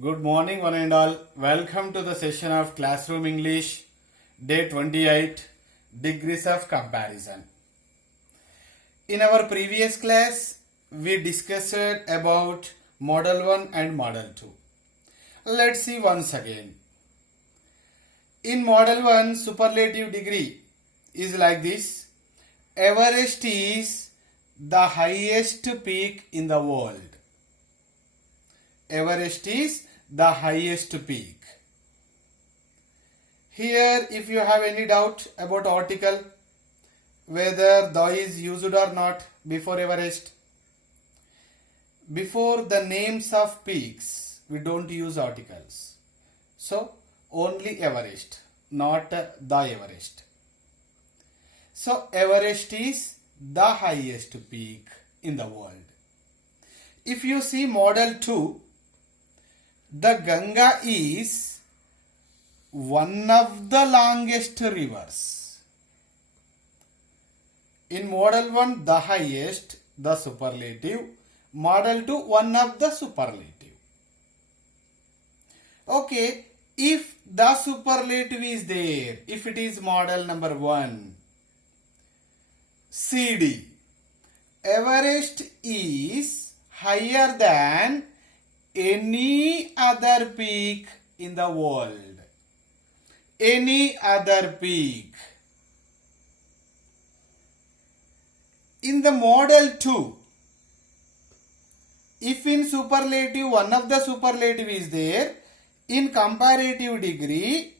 Good morning, one and all. Welcome to the session of Classroom English, day 28, Degrees of Comparison. In our previous class, we discussed about Model 1 and Model 2. Let's see once again. In Model 1, superlative degree is like this. Everest is the highest peak in the world. Everest is the highest peak. Here, if you have any doubt about article, whether the is used or not before Everest, before the names of peaks, we don't use articles. So, only Everest, not the Everest. So, Everest is the highest peak in the world. If you see Model 2, the Ganga is one of the longest rivers. In Model 1, the highest, the superlative. Model 2, one of the superlative. Okay, if the superlative is there, if it is model number 1, CD, Everest is higher than any other peak in the world. Any other peak. In the model 2, if in superlative one of the superlative is there, in comparative degree,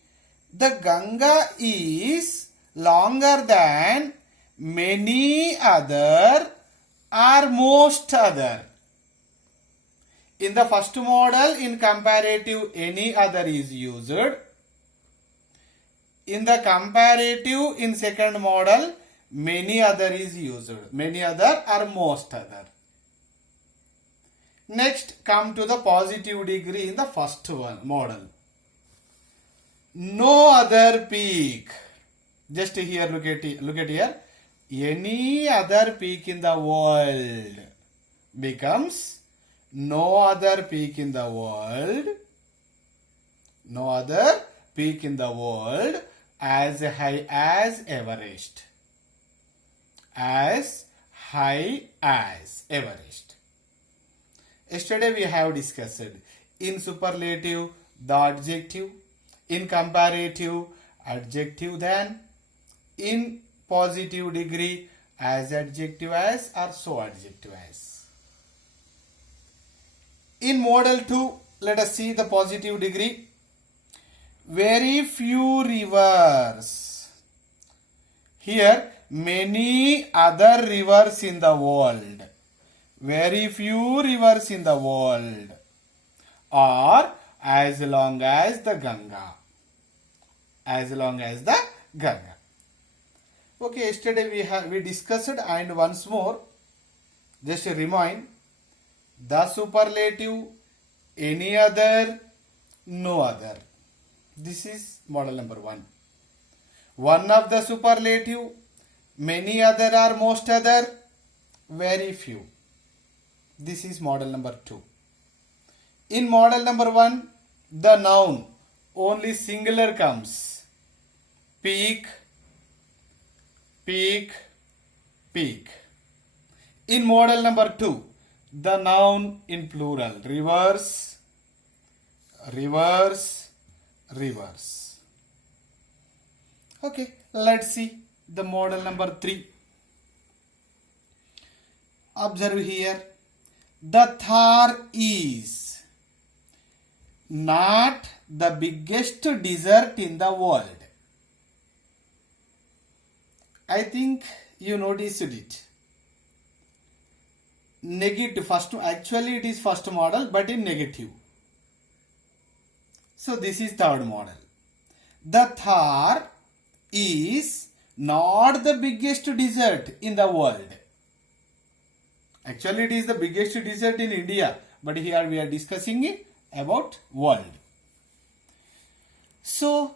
the Ganga is longer than many other or most other. In the first model, in comparative, any other is used. In the comparative, in second model, many other is used. Many other or most other. Next, come to the positive degree in the first one model. No other peak. Just here, look at here. Any other peak in the world becomes no other peak in the world. No other peak in the world as high as Everest. As high as Everest. Yesterday we have discussed in superlative the adjective, in comparative adjective than, in positive degree as adjective as or so adjective as. In model 2, let us see the positive degree. Very few rivers. Here, many other rivers in the world. Very few rivers in the world are as long as the Ganga. As long as the Ganga. Okay, yesterday we discussed, and once more, just a remind, the superlative, any other, no other. This is model number 1. One of the superlative, many other or most other, very few. This is model number 2. In model number 1, the noun, only singular comes. Peak, peak, peak. In model number 2, the noun in plural, rivers, rivers, rivers. Okay, let's see the model number 3. Observe here, the Thar is not the biggest desert in the world. I think you noticed it. Negative first, actually it is first model but in negative. So this is third model. The Thar is not the biggest desert in the world. Actually it is the biggest desert in India, but here we are discussing about world. So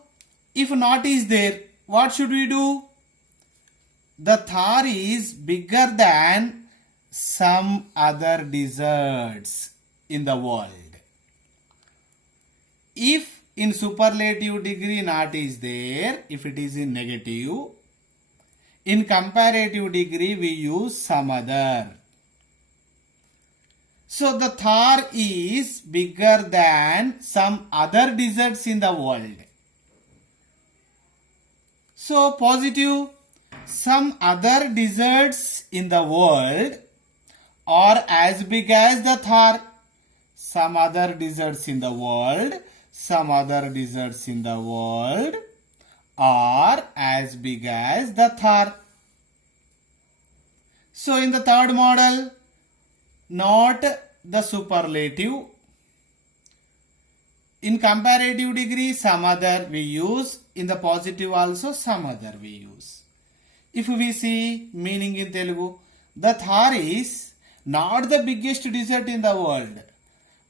if not is there, what should we do? The Thar is bigger than some other deserts in the world. if in superlative degree not is there, if it is in negative, in comparative degree we use some other. So the Thar is bigger than some other deserts in the world. So positive, some other deserts in the world are as big as the Thar. Some other deserts in the world, some other deserts in the world are as big as the Thar. So in the third model, not the superlative. In comparative degree, some other we use. In the positive also, some other we use. If we see meaning in Telugu, the Thar is not the biggest desert in the world.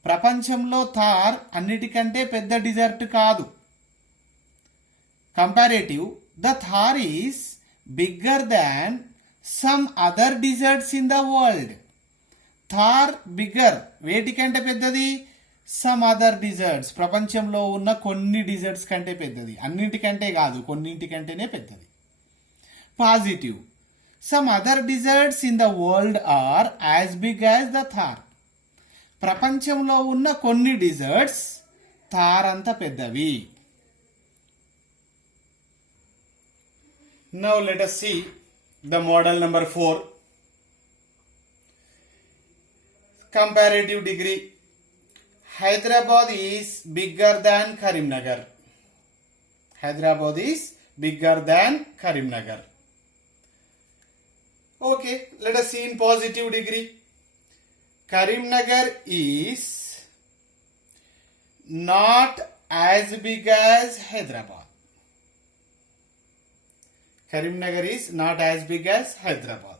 ప్రపంచంలో థార్ అన్నిటికంటే పెద్ద desert కాదు. Comparative, the Thar is bigger than some other deserts in the world. Thar bigger, వేటికంటే పెద్దది? Some other desserts, ప్రపంచంలో ఉన్న కొన్ని desserts కంటే పెద్దది. అన్నింటికంటే కాదు, కొన్నింటికంటేనే పెద్దది. Positive, some other deserts in the world are as big as the Thar. ప్రపంచంలో ఉన్న కొన్ని డిజర్ట్స్ థార్ అంత పెద్దవి. Now let us see the model number 4. Comparative degree. Hyderabad is bigger than Karimnagar. Hyderabad is bigger than Karimnagar. Okay, let us see in positive degree. Karimnagar is not as big as Hyderabad. Karimnagar is not as big as Hyderabad.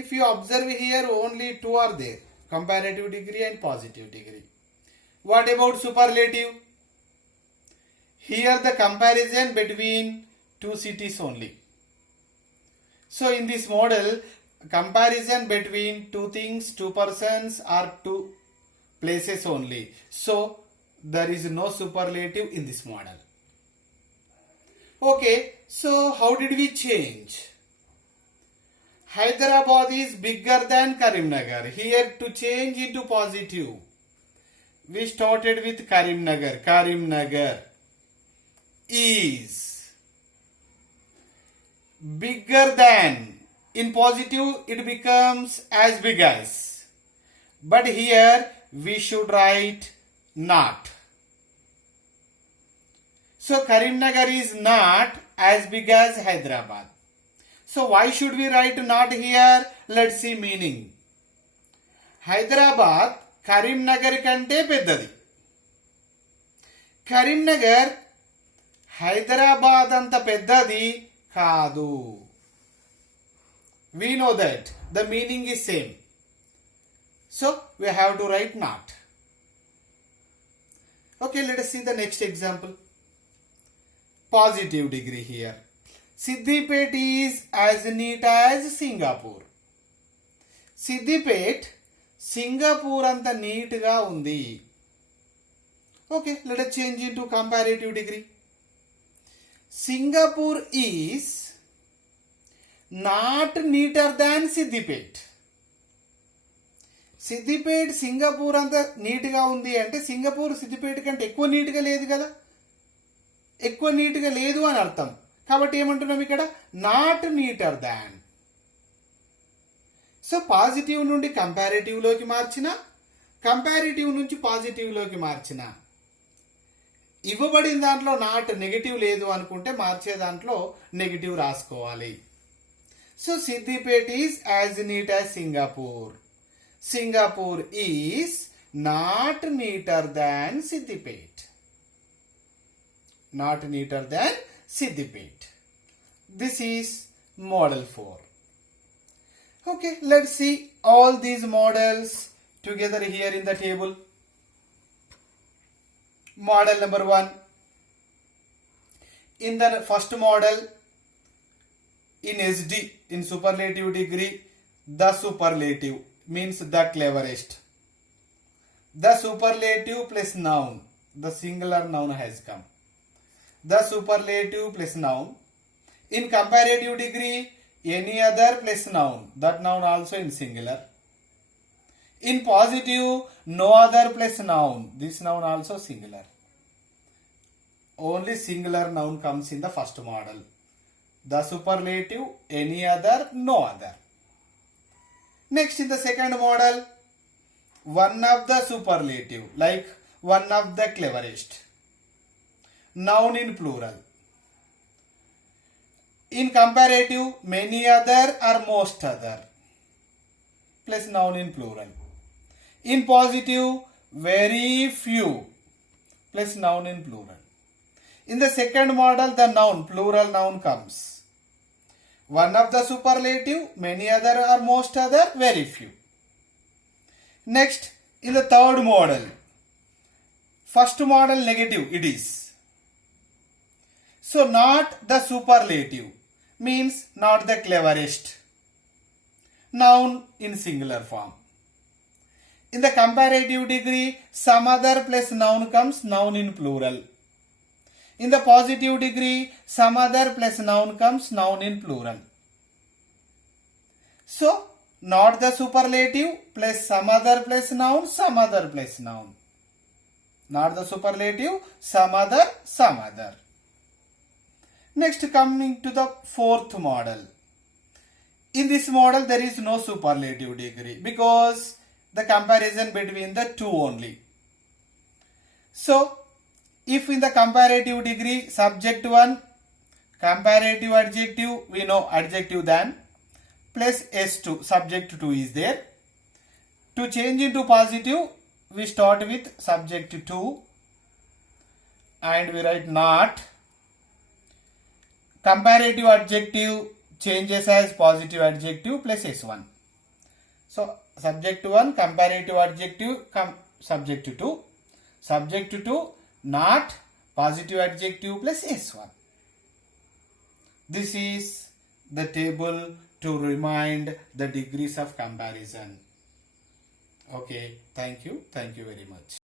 If you observe here, only two are there, comparative degree and positive degree. What about superlative? Here the comparison between two cities only. So in this model, comparison between two things, two persons or two places only. So there is no superlative in this model. Okay, so how did we change? Hyderabad is bigger than Karimnagar. Here to change into positive, we started with Karimnagar. Karimnagar is bigger than. In positive, it becomes as big as. But here, we should write not. So, Karimnagar is not as big as Hyderabad. So, why should we write not here? Let's see meaning. Hyderabad, Karimnagar kante peddadi. Karimnagar, Hyderabad anta peddadi kaadu. We know that the meaning is same. So we have to write not. Okay, let us see the next example. Positive degree here. Siddipet is as neat as Singapore. Siddipet, Singapore anta neat ga undi. Okay, let us change into comparative degree. Singapore is not neater than Siddipet. Siddipet Singapore అంతా నీట్గా ఉంది అంటే Singapore Siddipet కంటే ఎక్కువ నీట్గా లేదు కదా, ఎక్కువ నీట్గా లేదు అని అర్థం. కాబట్టి ఏమంటున్నాం ఇక్కడ? Not neater than. So positive నుండి కంపారిటివ్లోకి మార్చిన, కంపారిటివ్ నుంచి పాజిటివ్లోకి మార్చిన, ఇవ్వబడిన దాంట్లో నాట్ నెగిటివ్ లేదు అనుకుంటే మార్చే దాంట్లో నెగిటివ్ రాసుకోవాలి. So Siddipet is as neat as Singapore. Singapore is not neater than Siddipet. Not neater than Siddipet. This is model 4. Okay, let's see all these models together here in the table. Model number 1. In the first model, in SD, in superlative degree, the superlative means the cleverest. The superlative plus noun. the singular noun has come. The superlative plus noun. In comparative degree, any other plus noun. That noun also in singular. In positive, no other plus noun. This noun also singular. Only singular noun comes in the first model. The superlative, any other, no other. Next, in the second model, one of the superlative, like one of the cleverest. Noun in plural. In comparative, many other or most other. Plus noun in plural. In positive, very few. Plus noun in plural. In the second model, the noun, plural noun comes. One of the superlative, many other or most other, very few. Next, in the third model, first model negative it is. So not the superlative means not the cleverest. Noun in singular form. In the comparative degree, some other plus noun comes, noun in plural. In the positive degree, some other plus noun comes, noun in plural. So, not the superlative plus some other plus noun, some other plus noun. Not the superlative, some other, some other. Next, coming to the fourth model. In this model, there is no superlative degree because the comparison between the two only. So, if in the comparative degree, subject 1, comparative adjective, we know adjective than, plus S2, subject 2 is there. To change into positive, we start with subject 2 and we write not. Comparative adjective changes as positive adjective plus S1. So, subject 1, comparative adjective, subject 2. Subject 2, not, positive adjective plus S1. This is the table to remind the degrees of comparison. Okay, thank you very much.